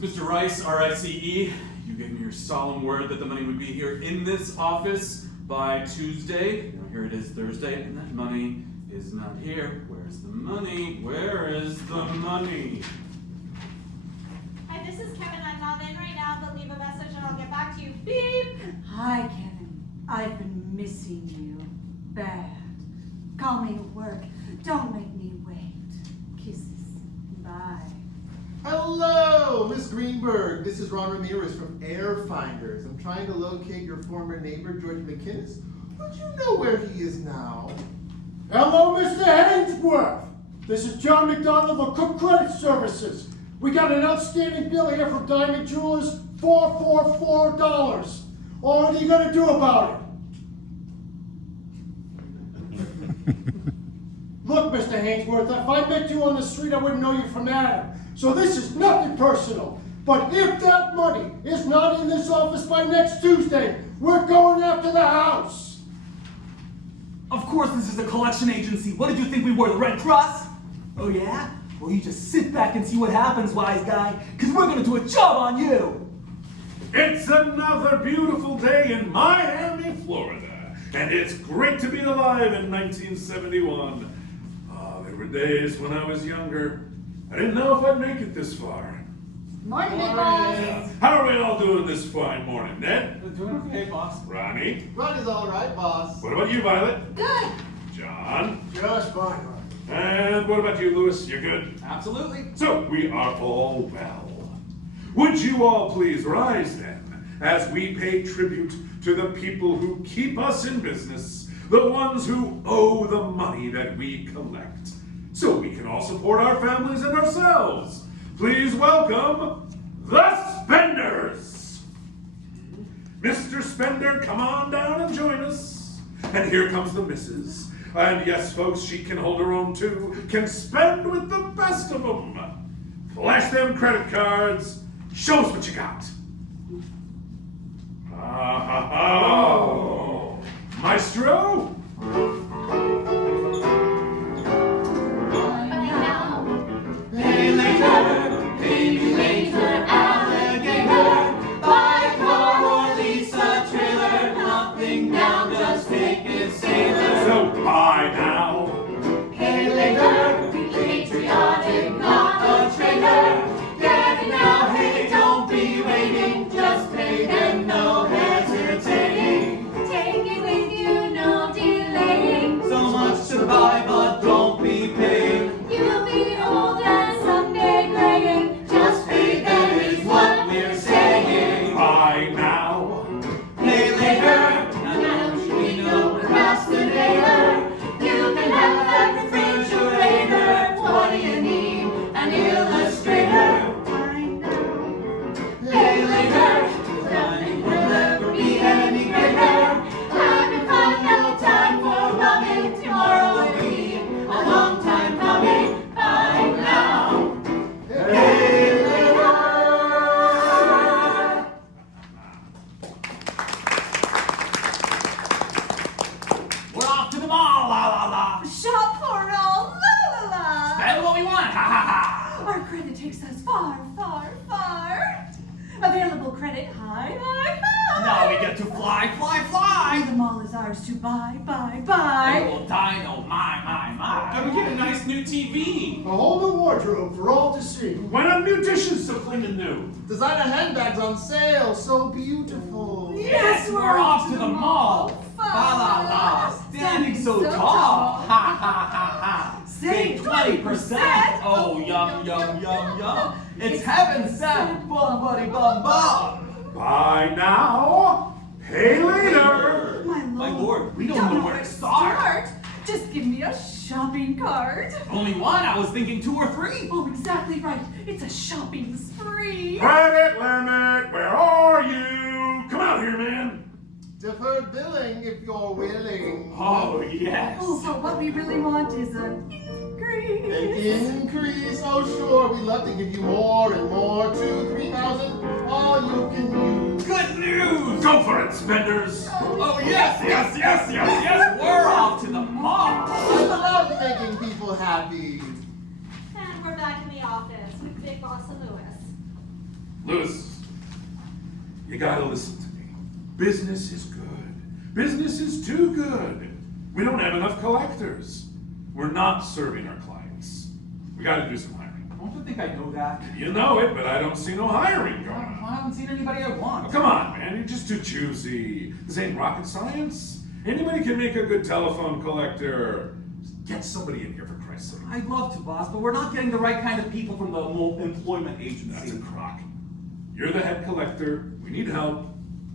Mr. Rice, R-I-C-E, you gave me your solemn word that the money would be here in this office by Tuesday. Now here it is Thursday, and that money is not here. Where's the money? Where is the money? Hi, this is Kevin. I'm not in right now, but leave a message and I'll get back to you. Beep! Hi, Kevin. I've been missing you. Bad. Call me at work. Don't make me wait. Kisses. Bye. Hello, Miss Greenberg. This is Ron Ramirez from Air Finders. I'm trying to locate your former neighbor, George McInnes. Would you know where he is now? Hello, Mr. Hainsworth. This is John McDonald of Cook Credit Services. We got an outstanding bill here from Diamond Jewelers, $444. What are you going to do about it? Look, Mr. Hainsworth, if I met you on the street, I wouldn't know you from Adam. So this is nothing personal. But if that money is not in this office by next Tuesday, we're going after the house. Of course this is a collection agency. What did you think we were, the Red Cross? Oh yeah? Well, you just sit back and see what happens, wise guy, because we're going to do a job on you. It's another beautiful day in Miami, Florida, and it's great to be alive in 1971. There were days when I was younger. I didn't know if I'd make it this far. Morning, boss. How are we all doing this fine morning, Ned? We're doing okay, boss. Ronnie? Ronnie's all right, boss. What about you, Violet? Good. John? Just fine. And what about you, Louis? You're good? Absolutely. So, we are all well. Would you all please rise then, as we pay tribute to the people who keep us in business, the ones who owe the money that we collect, so we can all support our families and ourselves. Please welcome the Spenders. Mr. Spender, come on down and join us. And here comes the missus. And yes, folks, she can hold her own too, can spend with the best of them. Flash them credit cards. Show us what you got. Oh. Maestro? Pay later, pay me later, alligator. Buy a car or lease a trailer. Nothing down, just take it sailor. So buy now. Pay later, be patriotic, not a traitor. Get it now, hey, don't be waiting. Just pay them, no hesitating. Take it with you, no delaying. So much to buy, but don't be paying. You'll be old and someday graying. Just pay them is what we're saying. Buy now. Pay later, now don't you be no procrastinator. You can have that refrigerator. What do you need? An illustrator. Pay later, nothing will ever be any greater. Having fun, no time for rubbing. Tomorrow will be a long time coming. Buy now. Pay later. We're off to the mall, la la la. Shop for all, la la la. Spend what we want, ha ha ha. Our credit takes us far, far, far. Available credit high, high, high. Now we get to fly, fly, fly. The mall is ours to buy, buy, And buy. we'll dine, oh my, my, my. And we get a nice new TV. A whole new wardrobe for all to see. Why not new dishes so clean and new? Designer handbags on sale, so beautiful. Yes, we're off to the mall. La la la, standing so tall. Ha ha ha ha. Save 20%. Oh, yum, yum, yum, yum. It's heaven sent. Bum, buddy, bum, bum. Buy now. Pay later. My Lord, we don't know where to start. Just give me a shopping cart. Only one, I was thinking 2 or 3. Oh, exactly right. It's a shopping spree. Credit limit, where are you? Come out here, man. Deferred billing if you're willing. Oh, yes. Oh, but what we really want is an increase. An increase? Oh, sure. We'd love to give you more and more. 2,000, 3,000, all you can use. Good news. Go for it, Spenders. Oh, yes, yes, yes, yes, yes. We're off to the mall. I love making people happy. And we're back in the office with Big Boss and Lewis. Louis, you gotta listen to me. Business is good. Business is too good. We don't have enough collectors. We're not serving our clients. We gotta do some hiring. Don't you think I know that? You know it, but I don't see no hiring going on. I haven't seen anybody I want. Oh, come on, man, you're just too choosy. This ain't rocket science. Anybody can make a good telephone collector. Just get somebody in here for Christ's sake. I'd love to, boss, but we're not getting the right kind of people from the employment agency. That's a crock. You're the head collector. We need help.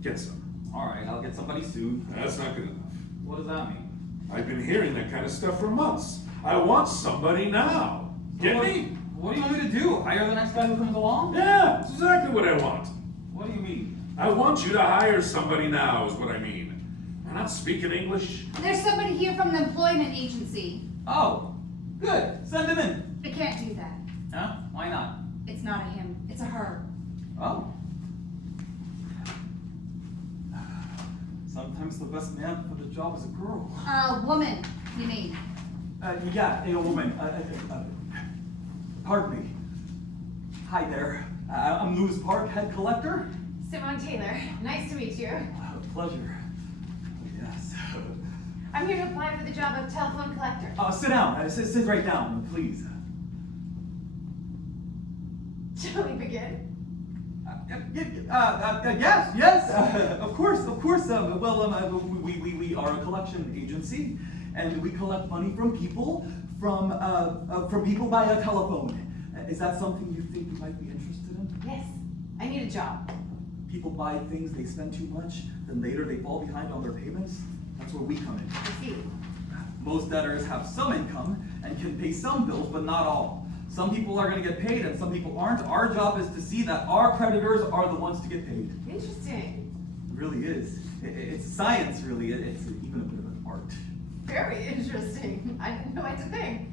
Get some. All right, I'll get somebody soon. That's not good enough. What does that mean? I've been hearing that kind of stuff for months. I want somebody now. Get me? What do you want me to do? Hire the next guy who comes along? Yeah, that's exactly what I want. What do you mean? I want you to hire somebody now is what I mean. I'm not speaking English. There's somebody here from the employment agency. Oh, good. Send him in. I can't do that. Huh? Why not? It's not a him, it's a her. Oh. Sometimes the best man for the job is a girl. Woman, you mean? Yeah, a woman. Pardon me. Hi there. I'm Louis Park, head collector. Simone Taylor, nice to meet you. Pleasure. Yes. I'm here to apply for the job of telephone collector. Sit down. Sit right down, please. Shall we begin? Yes. Of course. We are a collection agency, and we collect money from people from people by a telephone. Is that something you think you might be interested in? Yes, I need a job. People buy things, they spend too much, then later they fall behind on their payments. That's where we come in. I see. Most debtors have some income and can pay some bills, but not all. Some people are going to get paid and some people aren't. Our job is to see that our creditors are the ones to get paid. Interesting. It really is. It's science, really. It's even a bit of an art. Very interesting. I didn't know what to think.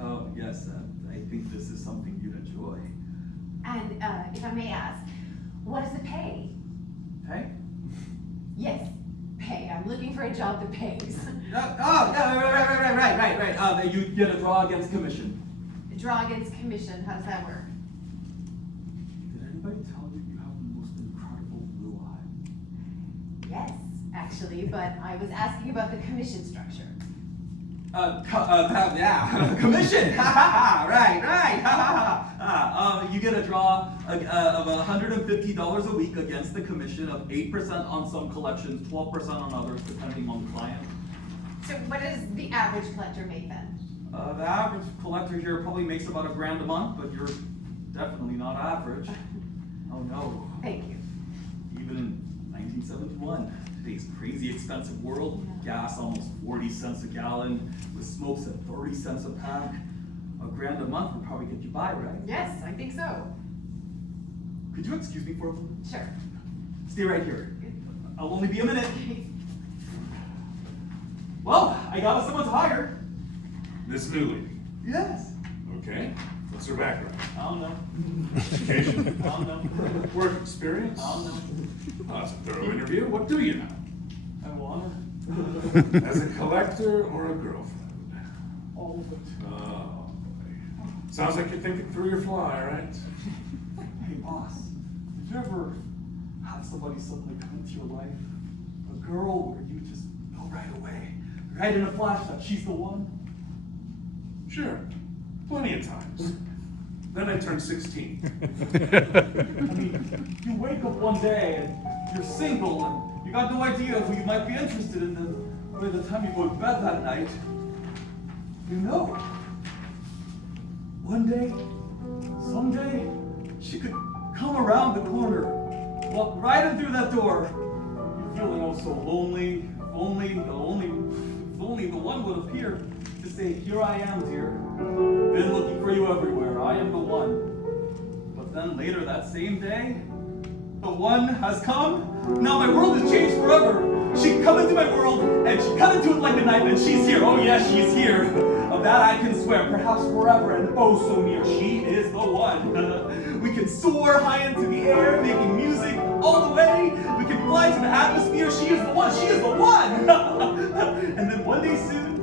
Oh, yes. I think this is something you'd enjoy. And if I may ask, what is the pay? Hey? Yes, pay. I'm looking for a job that pays. Right. You get a draw against commission. Draw against commission. How does that work? Did anybody tell you you have the most incredible blue eye? Yes, actually, but I was asking about the commission structure. Commission! Right. You get a draw of $150 a week against the commission of 8% on some collections, 12% on others, depending on the client. So what does the average collector make then? The average collector here probably makes about $1,000 a month, but you're definitely not average. Oh no. Thank you. Even in 1971, today's crazy expensive world, gas almost 40 cents a gallon, with smokes at 30 cents a pack, $1,000 a month would probably get you by, right? Yes, I think so. Could you excuse me for a moment? Sure. Stay right here. I'll only be a minute. Well, I got us someone to hire. This new lady. Yes. Okay. What's her background? I don't know. Education? I don't know. Work experience? I don't know. Oh, that's a thorough interview. What do you know? I want her. As a collector or a girlfriend? All of it. Oh, boy. Sounds like you're thinking through your fly, right? Hey, boss. Did you ever have somebody suddenly come into your life? A girl where you just know right away, right in a flash, that she's the one? Sure. Plenty of times. Then I turned 16. I mean, you wake up one day and you're single and you got no idea who you might be interested in. And by the time you go to bed that night, you know. One day, someday, she could come around the corner, walk right in through that door. You're feeling oh so lonely. If only the one would appear to say, "Here I am, dear. Been looking for you everywhere. I am the one." But then later that same day, the one has come. Now my world has changed forever. She come into my world and she cut into it like a knife, and she's here. Oh yes, she's here. Of that I can swear, perhaps forever and oh so near. She is the one. We can soar high into the air, making music all the way. We can fly to the atmosphere. She is the one. She is the one. And then one day soon,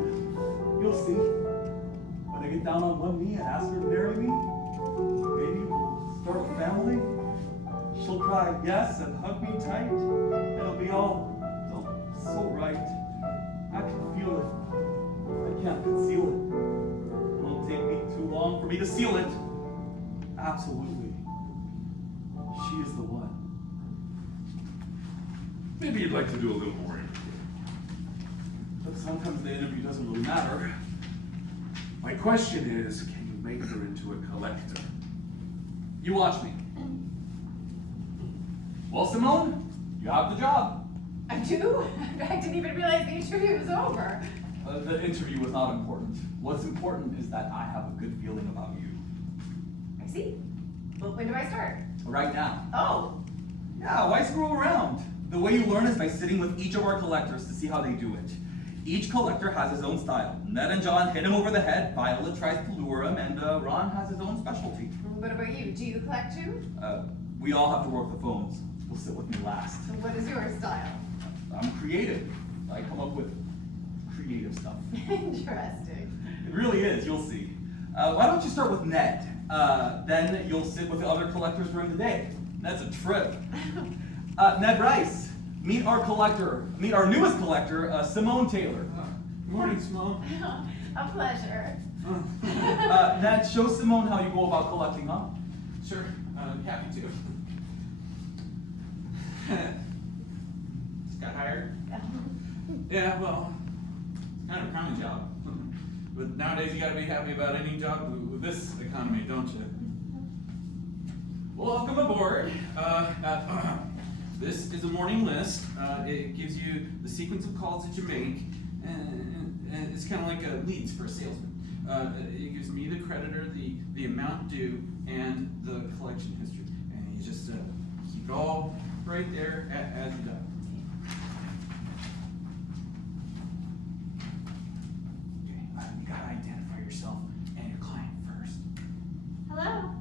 you'll see. When I get down on one knee and ask her to marry me, maybe we'll start a family. cry yes and hug me tight. It'll be all so right. I can feel it. I can't conceal it. It won't take me too long for me to seal it. Absolutely. She is the one. Maybe you'd like to do a little more interview. But sometimes the interview doesn't really matter. My question is, can you make her into a collector? You watch me. Well, Simone, you have the job. I do? I didn't even realize the interview was over. The interview was not important. What's important is that I have a good feeling about you. I see. Well, when do I start? Right now. Oh, Yeah, why screw around? The way you learn is by sitting with each of our collectors to see how they do it. Each collector has his own style. Ned and John hit him over the head, Violet tries to lure him, and Ron has his own specialty. what about you? Do you collect too? We all have to work the phones. You'll sit with me last. So what is your style? I'm creative. I come up with creative stuff. Interesting. It really is, you'll see. Why don't you start with Ned? Then you'll sit with the other collectors during the day. Ned's a trip. Ned Rice, meet our newest collector, Simone Taylor. Good morning, Simone. A pleasure. Ned, show Simone how you go about collecting, huh? Sure, happy to. Just got hired. Yeah, well, it's kind of a common job. But nowadays you gotta be happy about any job with this economy, don't you? Welcome aboard. This is a morning list. It gives you the sequence of calls that you make, and it's kind of like leads for a salesman. It gives me, the creditor, the amount due and the collection history, and you just keep it all right there as you go. Okay, you gotta identify yourself and your client first. Hello?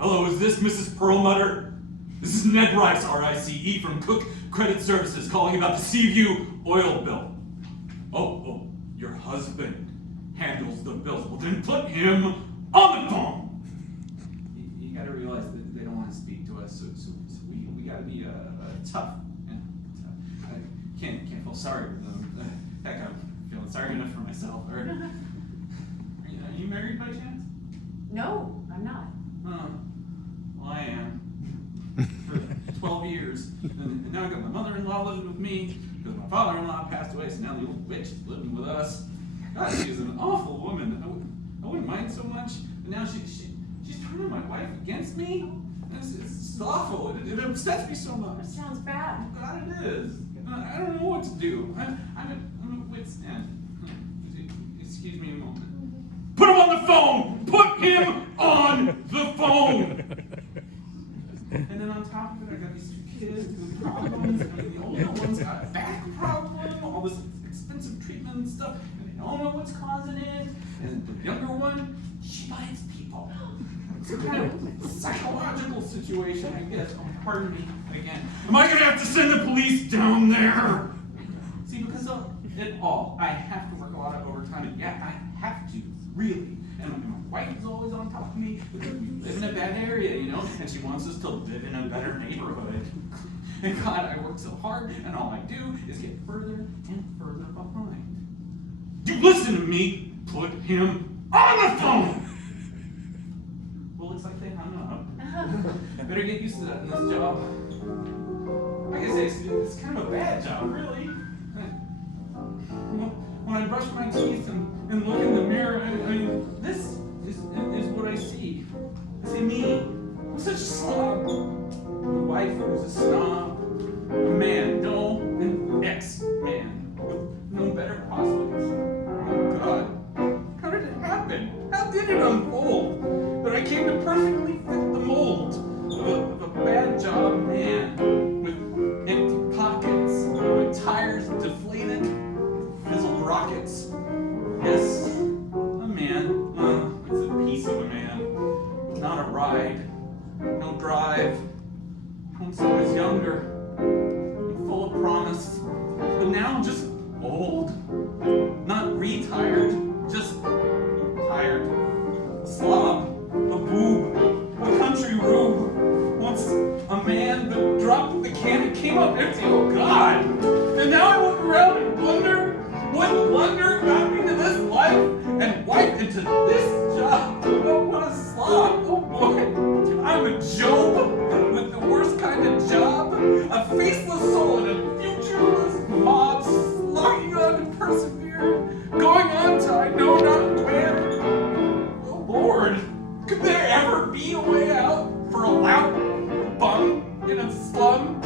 Hello, is this Mrs. Perlmutter? This is Ned Rice, R-I-C-E, from Cook Credit Services, calling about the Seaview oil bill. Oh, your husband handles the bills. Well, then put him on the phone! You gotta realize that they don't want to speak to us, so we gotta be tough. And I can't feel sorry for them. Heck, I'm feeling sorry enough for myself. Are you married by chance? No, I'm not. Well, I am. For 12 years. And now I've got my mother-in-law living with me, because my father-in-law passed away, so now the old witch is living with us. God, she's an awful woman. I wouldn't mind so much, but now she's turning my wife against me? It's awful. It upsets me so much. That sounds bad. God, it is. I don't know what to do. I'm at wit's end. Excuse me a moment. Put him on the phone! Put him on the phone! And then on top of it, I got these two kids with problems. And the older one's got a back problem, all this expensive treatment and stuff, and they don't know what's causing it. And the younger one, she bites people. It's a kind of psychological situation, I guess. Oh, pardon me again. Am I gonna have to send the police down there? See, because of it all, I have to work a lot of overtime, and yeah, I have to, really. And my wife is always on top of me because we live in a bad area, and she wants us to live in a better neighborhood. And God, I work so hard, and all I do is get further and further behind. You listen to me! Put him on the phone! Well, looks like they hung up. I better get used to that in this job. Like I say, it's kind of a bad job, really. When I brush my teeth and look in the mirror, I mean, this is what I see. I see me. I'm such a slob. A wife who's a snob. A man, an ex-man with no better prospects. Oh God. How did it happen? How did it unfold that I came to perfectly fit the mold of a bad job man with empty pockets, my tires deflated, fizzled rockets? Yes, a man. It's a piece of a man. Not a ride. No drive. Once I was younger and full of promise, but now I'm just old. Not retired, just tired. A slob, a boob, a country rube. Once a man, blunder got me to this life and wife into this job. Oh, what a slob. Oh boy. I'm a Job with the worst kind of job. A faceless soul in a futureless mob slugging on to persevere. Going on to I know not where. Oh Lord. Could there ever be a way out for a lout bum in a slum?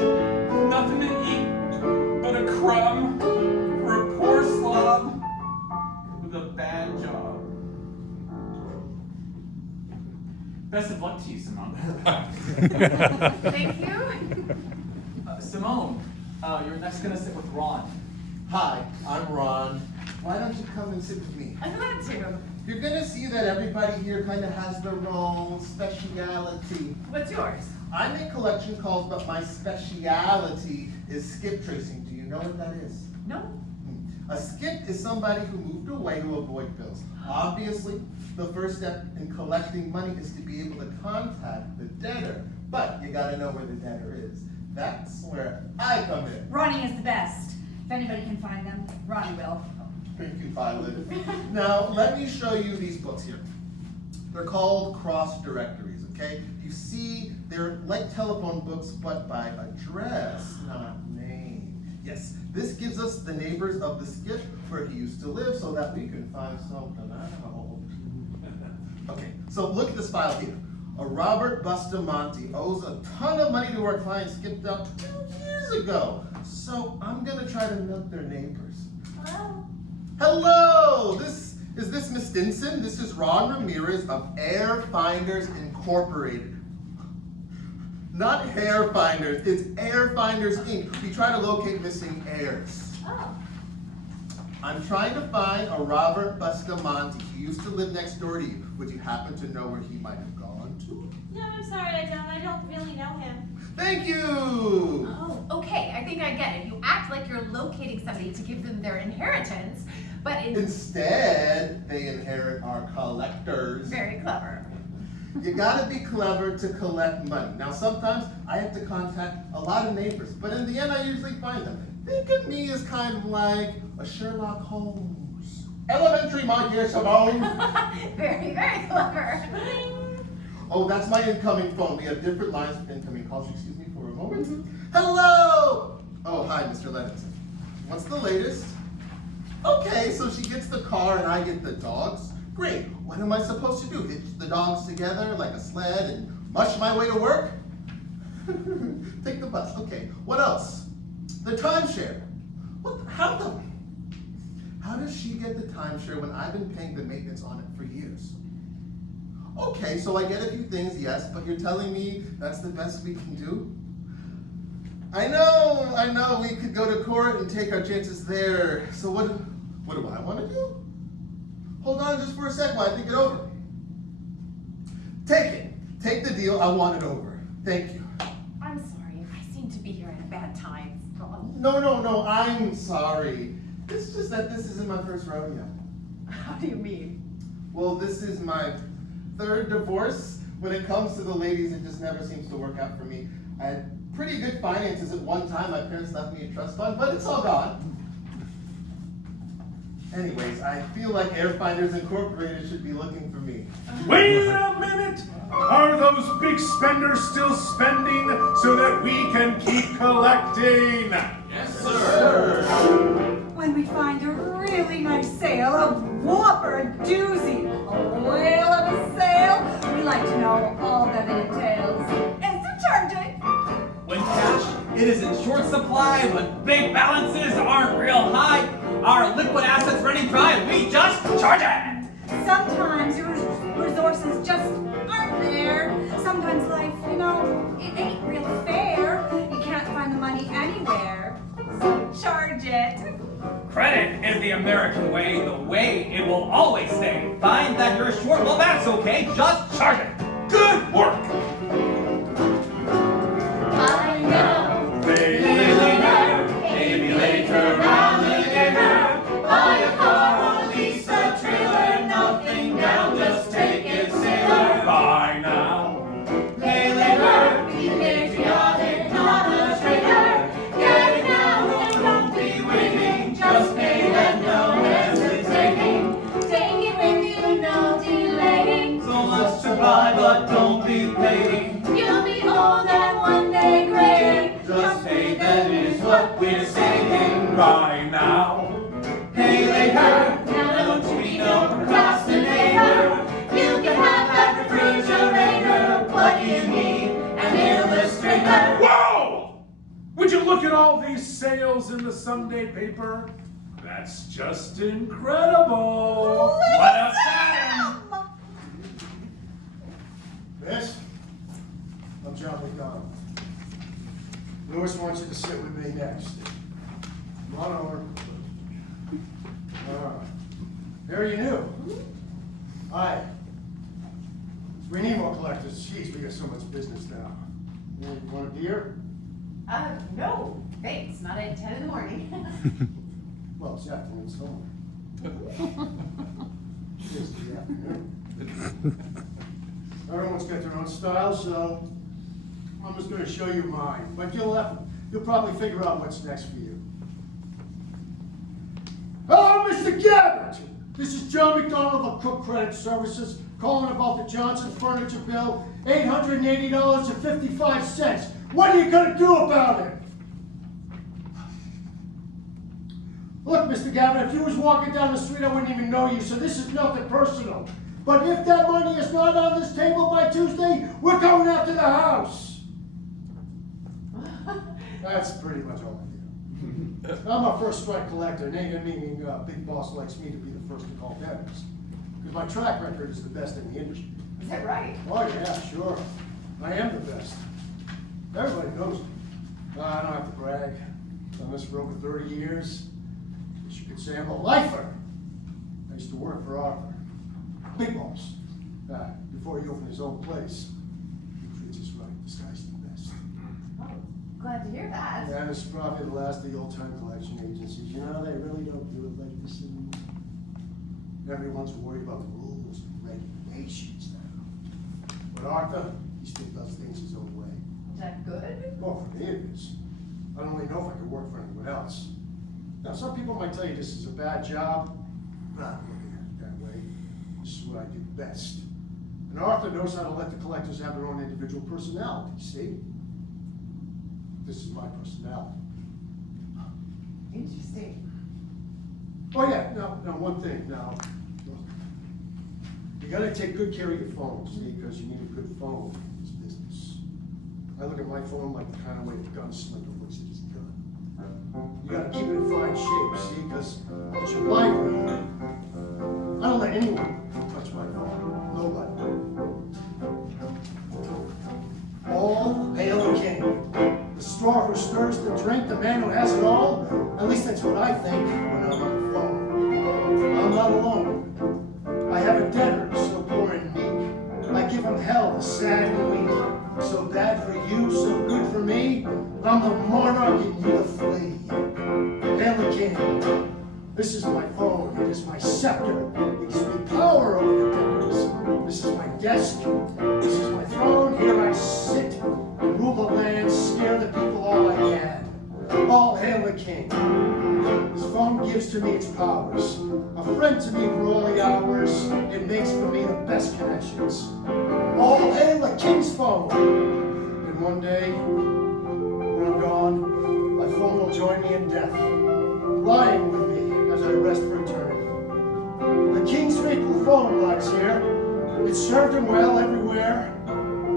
Nothing to eat but a crumb for a poor slob with a bad job. Best of luck to you, Simone. Thank you. Simone, you're next gonna sit with Ron. Hi, I'm Ron. Why don't you come and sit with me? I'm glad to. You're gonna see that everybody here kind of has their own speciality. What's yours? I make collection calls, but my speciality is skip tracing. Do you know what that is? No. A skip is somebody who moved away to avoid bills. Obviously, the first step in collecting money is to be able to contact the debtor, but you gotta know where the debtor is. That's where I come in. Ronnie is the best. If anybody can find them, Ronnie will. Thank you, Violet. Now, let me show you these books here. They're called cross directories, okay? You see, they're like telephone books, but by address, not name. Yes, this gives us the neighbors of the skip where he used to live so that we can find something out. Okay, so look at this file here. A Robert Bustamante owes a ton of money to our client skipped out 2 years ago. So I'm gonna try to milk their neighbors. Hello? Hello! Is this Miss Stinson? This is Ron Ramirez of Air Finders Incorporated. Not Hair Finders, it's Air Finders Inc. We try to locate missing heirs. Oh. I'm trying to find a Robert Bustamante. He used to live next door to you. Would you happen to know where he might have gone to? No, I'm sorry, I don't really know him. Thank you! Oh, okay. I think I get it. You act like you're locating somebody to give them their inheritance, but Instead, they inherit our collectors. very clever. You gotta be clever to collect money. Now sometimes I have to contact a lot of neighbors, but in the end I usually find them. Think of me as kind of like a Sherlock Holmes. Elementary, my dear Simone. Very, very clever. Oh, that's my incoming phone. We have different lines for incoming calls. Excuse me for a moment. Hello! Oh, hi, Mr. Levinson. What's the latest? Okay, so she gets the car and I get the dogs. Great. What am I supposed to do? Hitch the dogs together like a sled and mush my way to work? Take the bus. Okay. What else? The timeshare. How does she get the timeshare when I've been paying the maintenance on it for years? Okay, so I get a few things, yes, but you're telling me that's the best we can do? I know, we could go to court and take our chances there. So what do I want to do? Hold on just for a sec while I think it over. Take it. Take the deal, I want it over. Thank you. I'm sorry. I seem to be here at a bad time. No, I'm sorry. It's just that this isn't my first rodeo. How do you mean? Well, this is my third divorce. When it comes to the ladies, it just never seems to work out for me. I had pretty good finances at one time. My parents left me a trust fund, but it's all gone. Anyways, I feel like Air Finders Incorporated should be looking for me. Wait a minute! Are those big spenders still spending so that we can keep collecting? Yes, sir. When we find a really nice sale, a whopper, a doozy, a whale of a sale, we like to know all that it entails. And so charge it. When cash, it is in short supply, but big balances aren't real high. Our liquid assets running dry, we just charge it. Sometimes your resources just aren't there. Sometimes life, it ain't real fair. You can't find the money anywhere. So charge it. Credit is the American way, the way it will always stay. Find that you're short, well that's okay, just charge it. Good work! I know. Maybe later round the dinner. Buy a car or lease a trailer. Nothing down, just take it sailor. By now. Pay later, be patriotic, not a traitor. Get it now, and don't be waiting. Just pay and no sales in the Sunday paper? That's just incredible. What a pattern! Miss, I'm John McDonald. Lewis wants you to sit with me next. Come on over. Very new. Hi. We need more collectors. Jeez, we got so much business now. You want a beer? No, thanks, not at 10 in the morning. Well, it's afternoon somewhere. It's the afternoon. Everyone's got their own style, so I'm just going to show you mine. But you'll probably figure out what's next for you. Hello, Mr. Gabbard! This is John McDonald of Cook Credit Services, calling about the Johnson furniture bill, $880.55. What are you going to do about it? Look, Mr. Gabbard, if you was walking down the street, I wouldn't even know you, so this is nothing personal. But if that money is not on this table by Tuesday, we're going after the house. That's pretty much all I do. I'm a first strike collector, meaning Big Boss likes me to be the first to call debtors. Because my track record is the best in the industry. Is that right? Oh yeah, sure. I am the best. Everybody knows me. I don't have to brag. I've done this for over 30 years. You could say I'm a lifer. I used to work for Arthur. Big Boss. Before he opened his own place. He treats us right. This guy's the best. Oh, glad to hear that. Yeah, this is probably the last of the old-time collection agencies. You know, they really don't do it like this anymore. Everyone's worried about the rules and regulations now. But Arthur, he still does things his own way. Is that good? Well, for me it is. I don't really know if I could work for anyone else. Now, some people might tell you this is a bad job. But I'm looking at it that way. This is what I do best. And Arthur knows how to let the collectors have their own individual personality, see? This is my personality. Interesting. Oh yeah, now one thing, now. You gotta take good care of your phone, see, because you need a good phone in this business. I look at my phone like the kind of way a gunslinger looks at his gun. You gotta keep it in fine shape, see, because it's your livelihood. I don't let anyone touch my phone. Nobody. All hail the king. The straw who stirs the drink, the man who has it all. At least that's what I think when I'm on the phone. I'm not alone. I have a debtor, so poor and meek. I give him hell, sad and weak. So bad for you, so good for me. I'm the monarch and you the flea. Hail the king. This is my phone, it is my scepter. It gives me power over the debtors. This is my desk, this is my throne. Here I sit and rule the land, scare the people all I can. All hail the king. This phone gives to me its powers. A friend to me for all the hours. It makes for me the best connections. All hail the king's phone. And one day, when I'm gone, my phone will join me in death, lying with me as I rest for eternity. The king's faithful phone lies here. It served him well everywhere.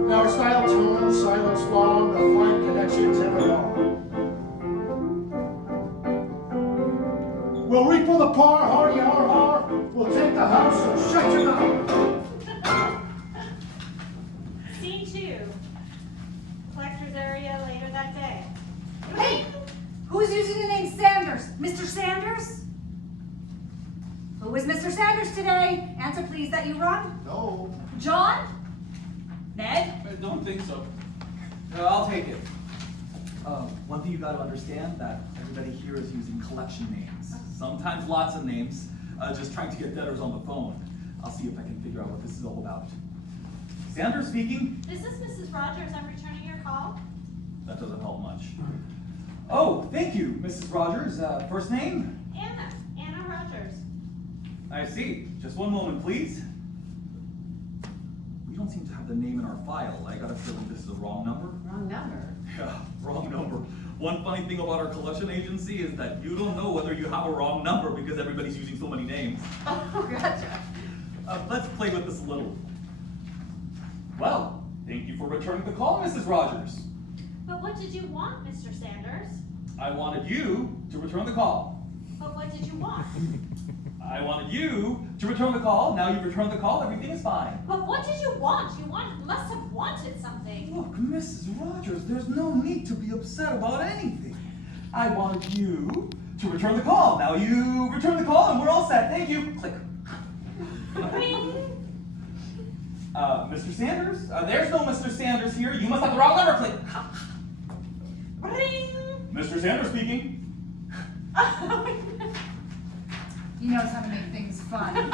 Now its dial tone, silence long, the fine connections ever long. We'll reap for the par, hardy har har. We'll take the house, so shut your mouth. Scene 2. Collector's area later that day. Hey, who's using the name Sanders? Mr. Sanders? Who is Mr. Sanders today? Answer please, that you run? No. John? Ned? I don't think so. No, I'll take it. One thing you got to understand, that everybody here is using collection names. Sometimes lots of names, just trying to get debtors on the phone. I'll see if I can figure out what this is all about. Sanders speaking. This is Mrs. Rogers. I'm returning your call. That doesn't help much. Oh, thank you, Mrs. Rogers. First name? Anna. Anna Rogers. I see. Just one moment, please. We don't seem to have the name in our file. I got a feeling this is the wrong number. Wrong number. Yeah, wrong number. One funny thing about our collection agency is that you don't know whether you have a wrong number because everybody's using so many names. Oh, gotcha. Let's play with this a little. Well, thank you for returning the call, Mrs. Rogers. But what did you want, Mr. Sanders? I wanted you to return the call. But what did you want? I wanted you to return the call. Now you've returned the call. Everything is fine. But what did you want? Must have wanted something. Look, Mrs. Rogers, there's no need to be upset about anything. I wanted you to return the call. Now you return the call and we're all set. Thank you. Click. Ring. Mr. Sanders? There's no Mr. Sanders here. You must have the wrong number. Click. Ring. Mr. Sanders speaking. He knows how to make things fun.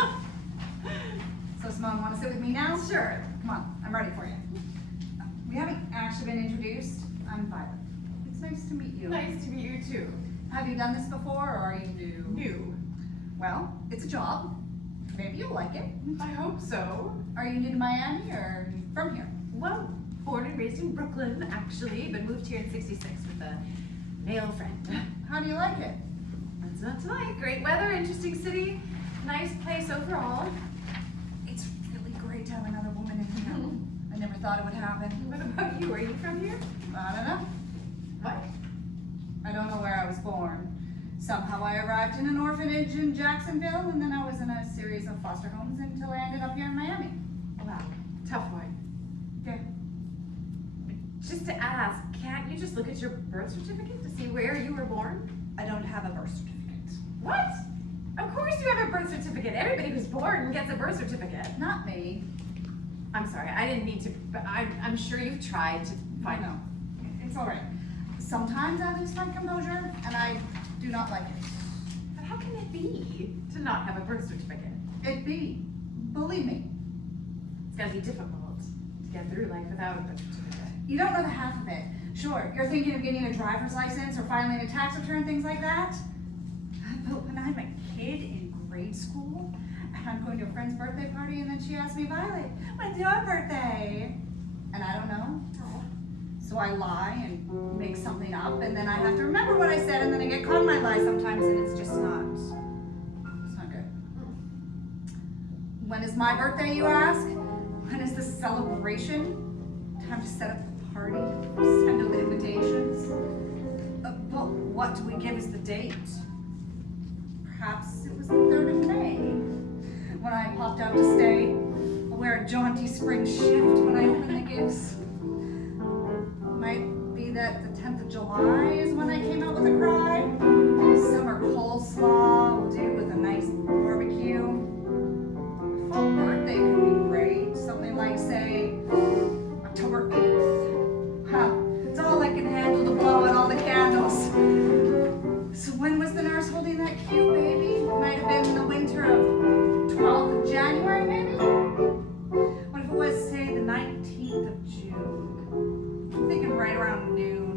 So Simone, want to sit with me now? Sure. Come on, I'm ready for you. We haven't actually been introduced. I'm Violet. It's nice to meet you. Nice to meet you too. Have you done this before, or are you new? New. Well, it's a job. Maybe you'll like it. I hope so. Are you new to Miami, or from here? Well, born and raised in Brooklyn, actually, but moved here in '66 with a male friend. How do you like it? What's not to like? Great weather, interesting city, nice place overall. It's really great to have another woman in here. I never thought it would happen. What about you? Are you from here? I don't know. What? I don't know where I was born. Somehow I arrived in an orphanage in Jacksonville, and then I was in a series of foster homes until I ended up here in Miami. Wow, tough one. Okay. Just to ask, can't you just look at your birth certificate to see where you were born? I don't have a birth certificate. What? Of course you have a birth certificate. Everybody who's born gets a birth certificate. Not me. I'm sorry, I didn't mean to, but I'm sure you've tried to I find know. It's all right. Sometimes I lose my composure, and I do not like it. But how can it be to not have a birth certificate? It be. Believe me. It's gotta be difficult to get through life without a birth certificate. You don't know the half of it. Sure, you're thinking of getting a driver's license or filing a tax return, things like that. But when I'm a kid in grade school, and I'm going to a friend's birthday party, and then she asks me, Violet, when's your birthday? And I don't know. So I lie and make something up, and then I have to remember what I said, and then I get caught in my lie sometimes, and it's not good. When is my birthday, you ask? When is the celebration? Time to set up a party, send out the invitations. But what do we give as the date? Perhaps it was the 3rd of May, when I popped out to stay. I'll wear a jaunty spring shift when I open the gifts. Might be that the 10th of July is when I came out with a cry. Summer coleslaw will do with a nice barbecue. Full birthday could be great. Something like, say, October 8th. Well, it's all I can handle to blow out all the candles. So when was the nurse holding that cute baby? Might have been the winter of 12th of January, maybe? What if it was, say, the 19th of June? I'm thinking right around noon.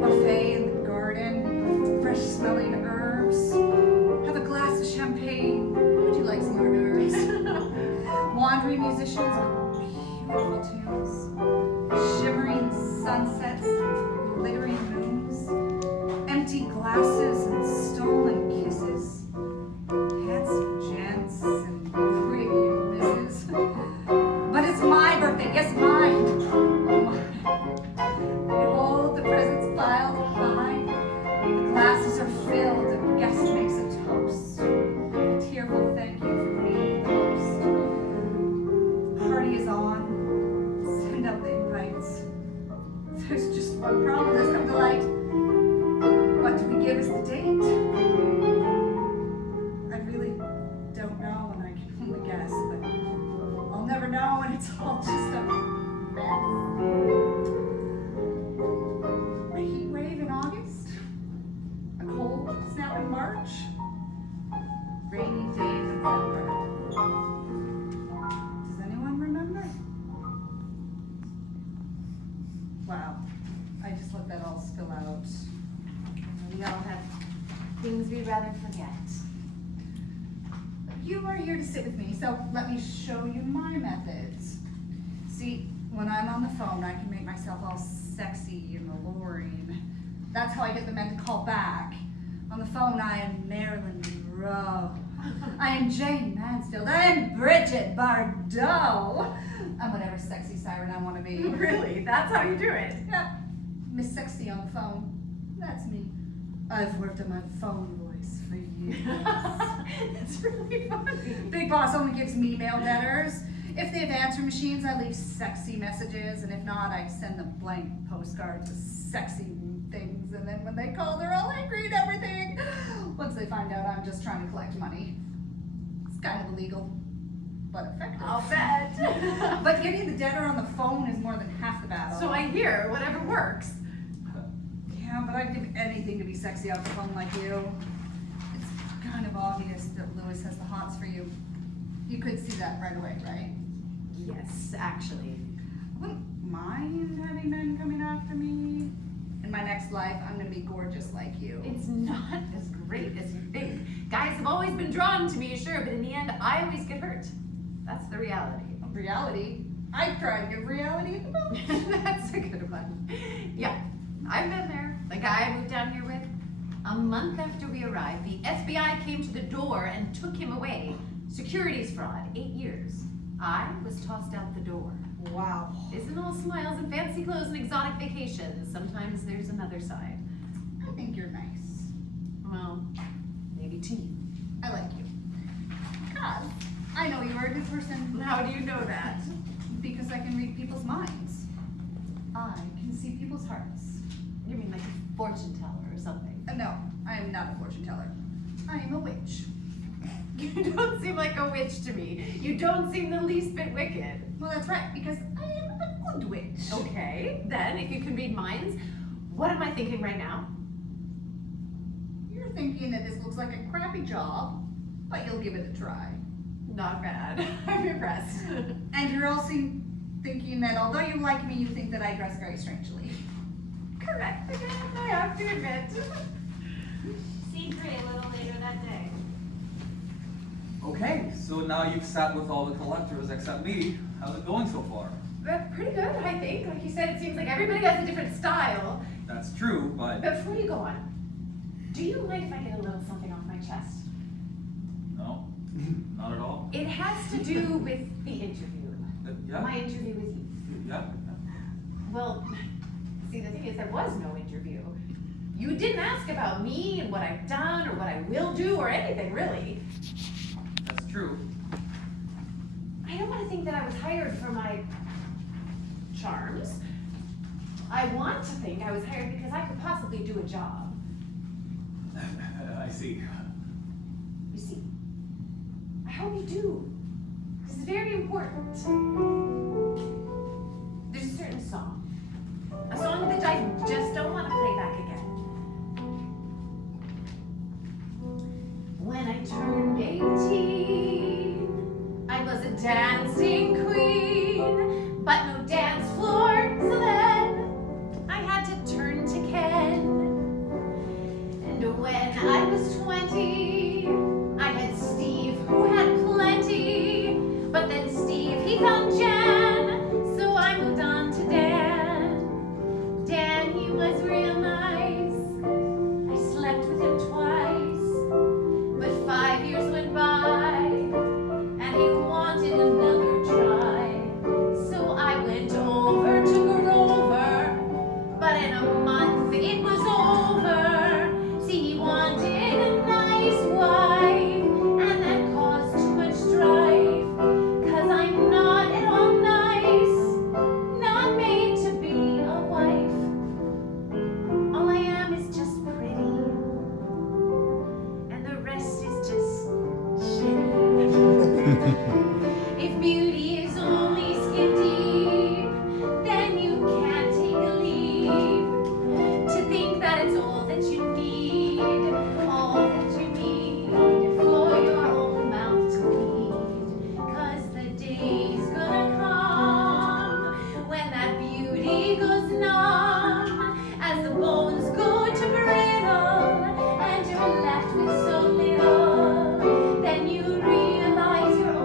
Buffet in the garden, fresh smelling herbs. Have a glass of champagne. Would you like some hors d'oeuvres? Wandering musicians with beautiful tunes. Shimmering sunsets, glittering moons. Empty glasses and stolen kisses. Handsome gents and pretty misses. But it's my birthday, yes, mine. Behold, the presents piled high. The glasses are filled, and guest makes a toast. A tearful thank you for being the host. The party is on. Send out the invites. There's just one problem that's come to light. What do we give as the date? I really don't know, and I can only guess, but I'll never know when it's all just a mess. A heat wave in August? A cold snap in March? Rainy day in November? Does anyone remember? Wow, I just let that all spill out. We all have things we'd rather forget. You are here to sit with me, so let me show you my methods. See, when I'm on the phone, I can make myself all sexy and alluring. That's how I get the men to call back. On the phone, I am Marilyn Monroe. I am Jane Mansfield. I am Bridget Bardot. I'm whatever sexy siren I want to be. Really? That's how you do it? Yeah. Miss Sexy on the phone. That's me. I've worked on my phone voice for years. That's really funny. Big Boss only gives me mail debtors. If they have answer machines, I leave sexy messages, and if not, I send them blank postcards with sexy things, and then when they call, they're all angry and everything. Once they find out I'm just trying to collect money. It's kind of illegal, but effective. I'll bet. But getting the debtor on the phone is more than half the battle. So I hear whatever works. Yeah, but I'd give anything to be sexy off the phone like you. It's kind of obvious that Lewis has the hots for you. You could see that right away, right? Yes, actually. I wouldn't mind having men coming after me. In my next life, I'm gonna be gorgeous like you. It's not as great as you think. Guys have always been drawn to me, sure, but in the end, I always get hurt. That's the reality. Reality? I try to give reality at the moment. That's a good one. Yeah, I've been there. The guy I moved down here with, a month after we arrived, the FBI came to the door and took him away. Securities fraud, 8 years. I was tossed out the door. Wow. Isn't all smiles and fancy clothes and exotic vacations? Sometimes there's another side. I think you're nice. Well, maybe to you. I like you. God, I know you are a good person. How do you know that? Because I can read people's minds. I can see people's hearts. You mean like a fortune teller or something? No, I am not a fortune teller. I am a witch. You don't seem like a witch to me. You don't seem the least bit wicked. Well, that's right, because I am a good witch. Okay, then if you can read minds, what am I thinking right now? You're thinking that this looks like a crappy job, but you'll give it a try. Not bad. I'm impressed. And you're also thinking that although you like me, you think that I dress very strangely. Correct again, I have to admit. Scene 3 a little later that day. Okay, so now you've sat with all the collectors except me. How's it going so far? Pretty good, I think. Like you said, it seems like everybody has a different style. That's true, but But before you go on, do you mind if I get a little something off my chest? no, not at all. It has to do with the interview. Yeah, My interview with you. yeah. Well, see, the thing is, there was no interview. You didn't ask about me and what I've done or what I will do or anything, really. That's true. I don't want to think that I was hired for my charms. I want to think I was hired because I could possibly do a job. I see. You see, I hope you do. This is very important. There's a certain song. A song that I just don't want to play back again. When I turned 18, I was a dancing queen, but no dance floor, so then I had to turn to Ken. And when I was 20, I had Steve who had plenty, but then Steve, he found Jan, so I moved on to Dan. Dan, he was real nice. I slept with him twice, but 5 years went by, and he wanted another try. So I went over to Grover, but in a month it was over. See, he wanted a nice wife, and that caused too much strife. 'Cause I'm not at all nice, not made to be a wife. All I am is just pretty, and the rest is just shitty. If beauty is only skin deep, then you can't take a leap to think that it's all that you need, all that you need for your own mouth to feed. 'Cause the day's gonna come when that beauty goes numb, as the bones go to brittle, and you're left with so little. Then you realize you're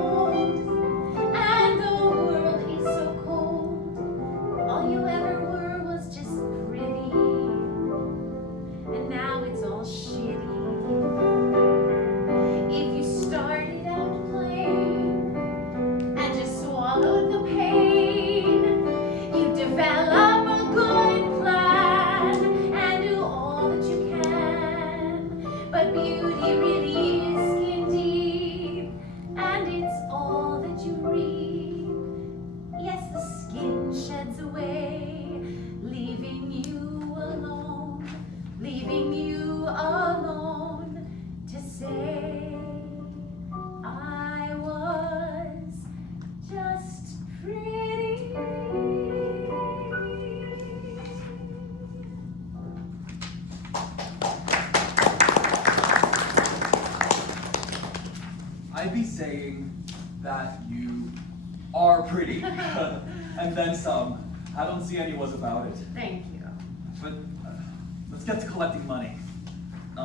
I'd be saying that you are pretty. And then some. I don't see any was about it. Thank you. But let's get to collecting money.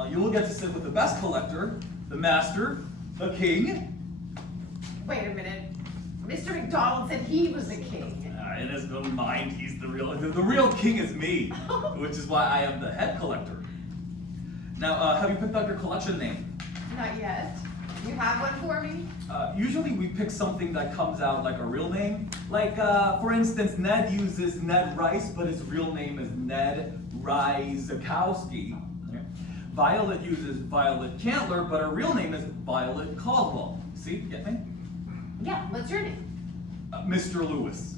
You will get to sit with the best collector, the master, the king. Wait a minute. Mr. McDonald said he was the king. In his own mind, he's the real king is me, which is why I am the head collector. Now, have you picked out your collection name? Not yet. You have one for me? Usually we pick something that comes out like a real name. Like, for instance, Ned uses Ned Rice, but his real name is Ned Rizakowski. Okay. Violet uses Violet Cantler, but her real name is Violet Caldwell. See, get me? Yeah, what's your name? Mr. Lewis.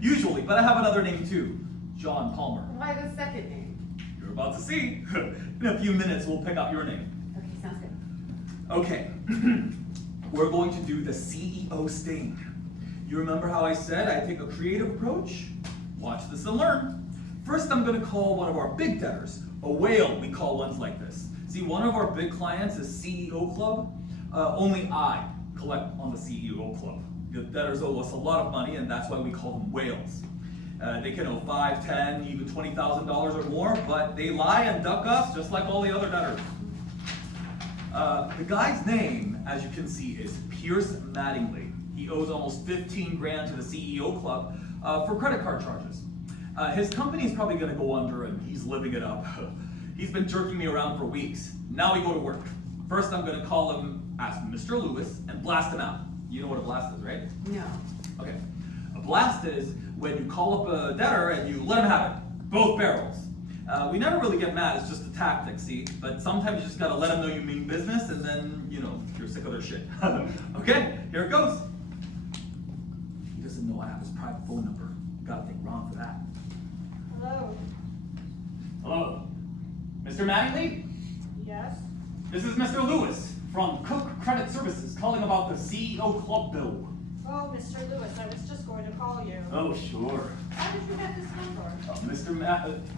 Usually, but I have another name too. John Palmer. Why the second name? You're about to see. In a few minutes, we'll pick out your name. Okay, sounds good. Okay. We're going to do the CEO sting. You remember how I said I take a creative approach? Watch this and learn. First, I'm going to call one of our big debtors. A whale, we call ones like this. See, one of our big clients is CEO Club. Only I collect on the CEO Club. The debtors owe us a lot of money, and that's why we call them whales. They can owe $5, $10, even $20,000 or more, but they lie and duck us just like all the other debtors. The guy's name, as you can see, is Pierce Mattingly. He owes almost 15 grand to the CEO Club for credit card charges. His company's probably gonna go under and he's living it up. He's been jerking me around for weeks. Now we go to work. First, I'm gonna call him as Mr. Lewis and blast him out. You know what a blast is, right? No. Okay. A blast is when you call up a debtor and you let him have it. Both barrels. We never really get mad, it's just a tactic, see? But sometimes you just gotta let them know you mean business and then, you know, you're sick of their shit. Okay, here it goes. He doesn't know I have his private phone number. Gotta think wrong for that. Hello. Hello. Mr. Mattingly? Yes? This is Mr. Lewis from Cook Credit Services calling about the CEO Club bill. Oh, Mr. Lewis, I was just going to call you. Oh, sure. How did you get this number?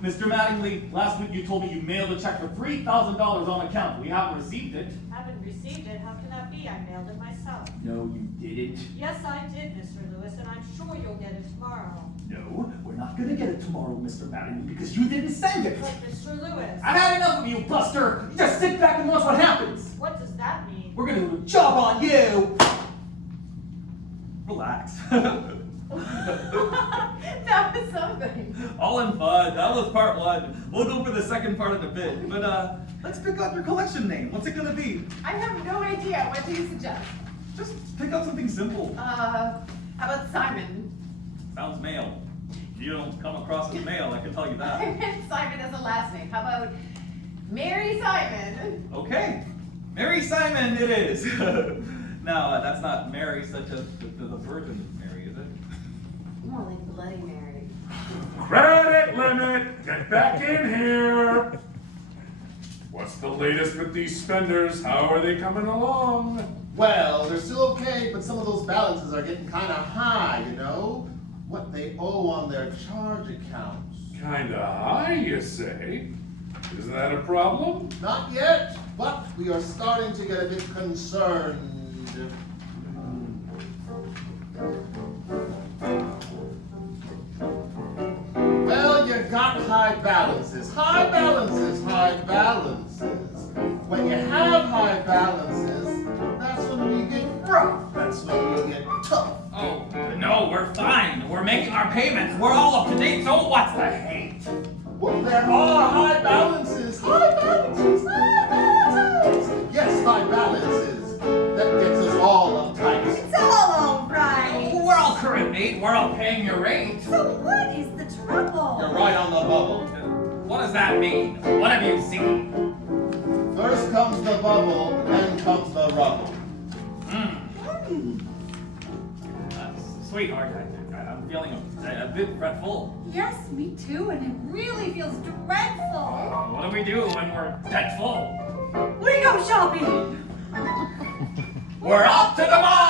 Mr. Mattingly, last week you told me you mailed a check for $3,000 on account. We haven't received it. Haven't received it? How can that be? I mailed it myself. No, you didn't. Yes, I did, Mr. Lewis, and I'm sure you'll get it tomorrow. No, we're not gonna get it tomorrow, Mr. Mattingly, because you didn't send it. But Mr. Lewis, I've had enough of you, Buster. You just sit back and watch what happens. what does that mean? We're gonna do a job on you. Relax. That was something. All in fun. That was part one. We'll go for the second part in a bit. But let's pick out your collection name. What's it gonna be? I have no idea. What do you suggest? Just pick out something simple. How about Simon? Sounds male. You don't come across as male, I can tell you I that. meant Simon as a last name. How about Mary Simon? Okay. Mary Simon it is. Now, that's not Mary such as the Virgin Mary, is it? More like Bloody Mary. Credit limit! Get back in here! What's the latest with these spenders? How are they coming along? Well, they're still okay, but some of those balances are getting kind of high, you know? What they owe on their charge accounts. Kinda high, you say? Is that a problem? Not yet, but we are starting to get a bit concerned. Well, you got high balances. High balances, high balances. When you have high balances, that's when we get rough. That's when we get tough. Oh, no, we're fine. We're making our payments. We're all up to date, so what's the hate? Well, there are high balances. High balances, high balances. Yes, high balances. That gets us all uptight. It's all right. We're all current, mate. We're all paying your rate. So what is the trouble? You're right on the bubble. What does that mean? What have you seen? First comes the bubble, then comes the rubble. Sweetheart, I'm feeling a bit fretful. Yes, me too, and it really feels dreadful. What do we do when we're dead full? We go shopping. We're off to the mall!